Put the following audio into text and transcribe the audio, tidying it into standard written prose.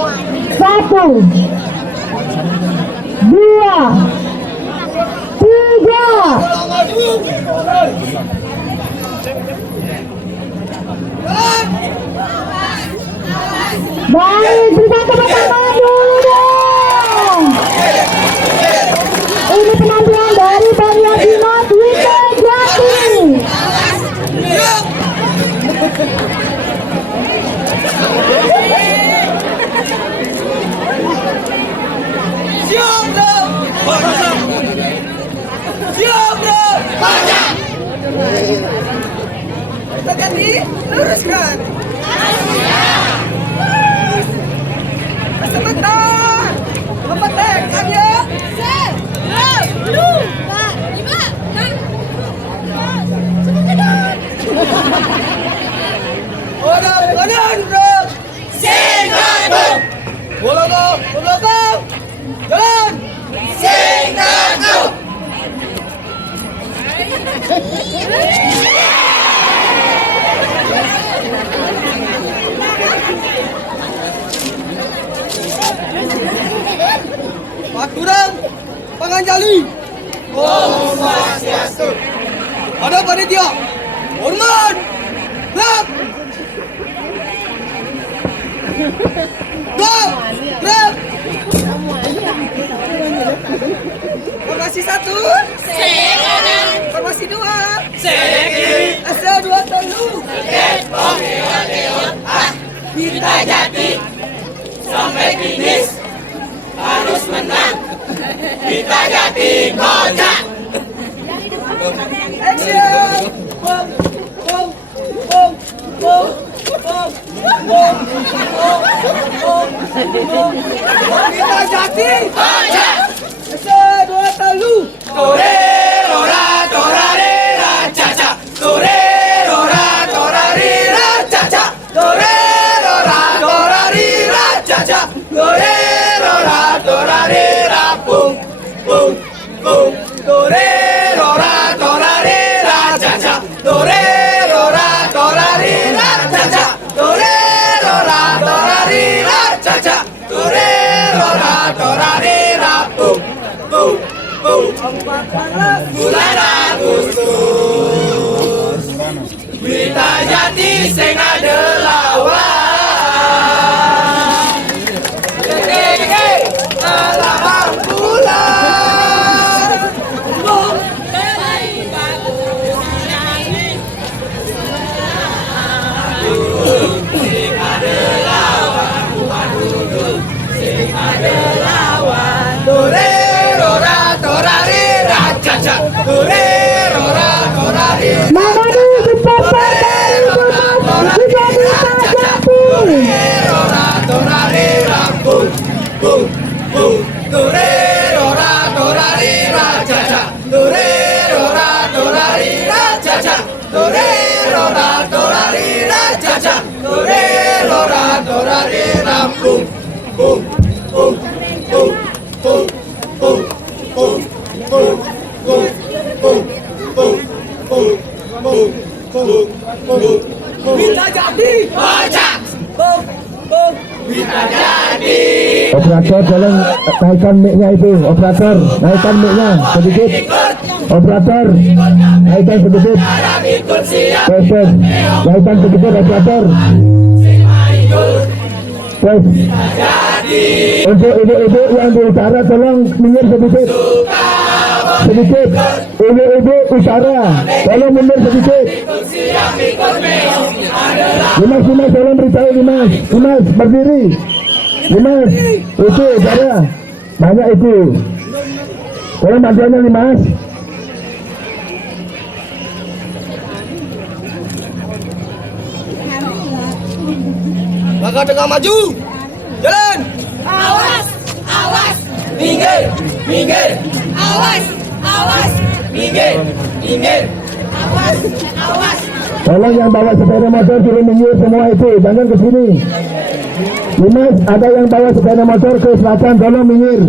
1, 2, 3. Baik, berikan tepuk tangan dulu dong. Ini penampilan dari Panitia Dinas Witajati. Siap bro. Siap bro. Kita ganti, luruskan. Sebentar. Mempetek, kan ya? Kanan bro. Singkatong. Belakang. Jalan. Singkatong. Aturan Panganjali. Om Swastiastu. Ada panitia. Hormat. Gerak. Gerak. Formasi 1. Formasi 2. Asa 2 telu. Kita jadi sampai finish harus menang. Kita jadi kocak. Action. Bom. Kita jadi Kocak. Asa 2 telu. Torerora torarera caca. Torerora torarera caca. Torerora torarera caca. Torerora torarera pum pum pum. Torerora torarera caca. Torerora torarera caca. Torerora torarera caca. Torerora torarera pum pum pum. Bulan Agustus Witajati sing adelawan. Keke alam bulan. Sing adelawan, sing adelawan. Torerora torarera caca. Torerora torarera. Mana nih cepat Torerora torarera pum pum pum. Torerora torarera caca. Torerora torarera caca. Torerora torarera caca. Torerora torarera pum pum pum pum pum pum pum pum pum pum pum pum pum pum. Kita jadi Kocak. bom. Kita jadi. Operator tolong naikkan mic-nya itu. Operator naikkan mic-nya sedikit. Operator naikkan sedikit. Harap ikut siap. Tes. Naikkan sedikit operator. Tes. Jadi Untuk ibu-ibu yang di utara tolong minggir sedikit. Sedikit. Ibu-ibu utara tolong mundur sedikit. ikut siap ikut meong adalah Dimas tolong beritahu Dimas berdiri. Dimas itu utara banyak itu. Tolong bantuannya Dimas. Maka tengah maju. Jalan. awas awas minggir minggir awas awas minggir minggir awas awas. Tolong yang bawa sepeda motor turun minggir semua itu, jangan ke sini. Dimas, ada yang bawa sepeda motor ke selatan, tolong minggir.